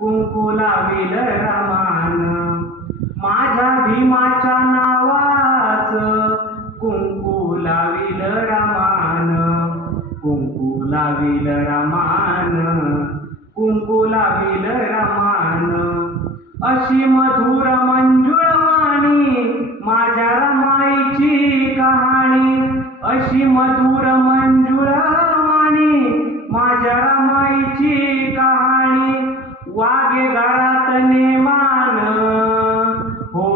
कुंकू लाविल रामान. माझ्या भीमाच्या नावाच कुंकू विल रामान. कुंकू लाविल रामान. कुंकू लाविल रामान. अशी मधुर मंजुळ वाणी माझ्या रमाईची कहाणी. अशी मधुर मंजुळा वागे घरात नेमान हो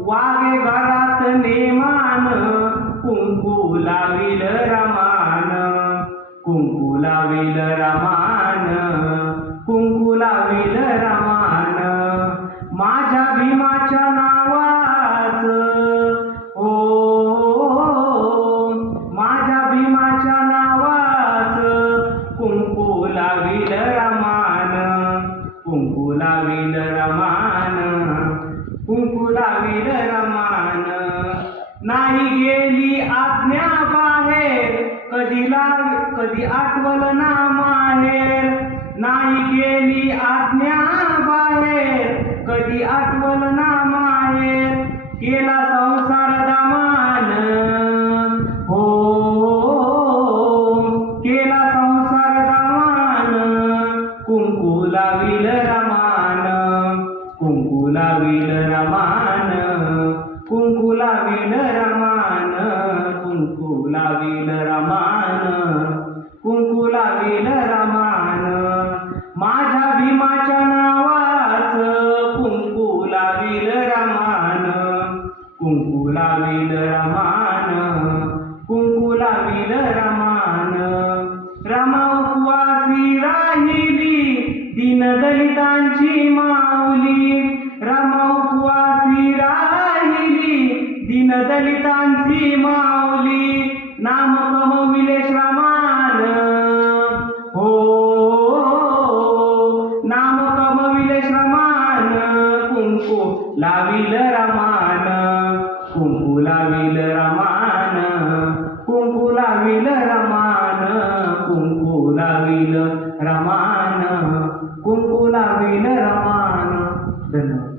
वागे घरात नेमान कुंकू लाविल रमान. कुंकू लाविल रमान. कुंकू रमान कुंकू रमान. नाही गेली आज्ञा बाहेर कधी लाव कधी आठवल ना माहेर नाही गेली आज्ञा बाहेर कधी आठवल ना माहेर केला संसार दमान. हो केला संसार दमान. कुंकू कुंकू लाविल रमान कुंकू लाविल रमान कुंकू लाविल रमान कुंकू लाविल रमान. माझ्या भीमाच्या नावाच कुंकू विल रमान कुंकू विल रमान कुंकू लाविल रमान. रमा उपवासी राही दीनदलितांची माऊली रामा उपवासी राहिली. दीनदलितांची माऊली नाम कमविले श्रमान हो नाम कमविले श्रमान कुंकू लाविल रमान. कुंकू लाविल रमान. कुंकू लाविल रमान. कुंकू लाविल रमान कुंकुला विन रमान धन्यवाद.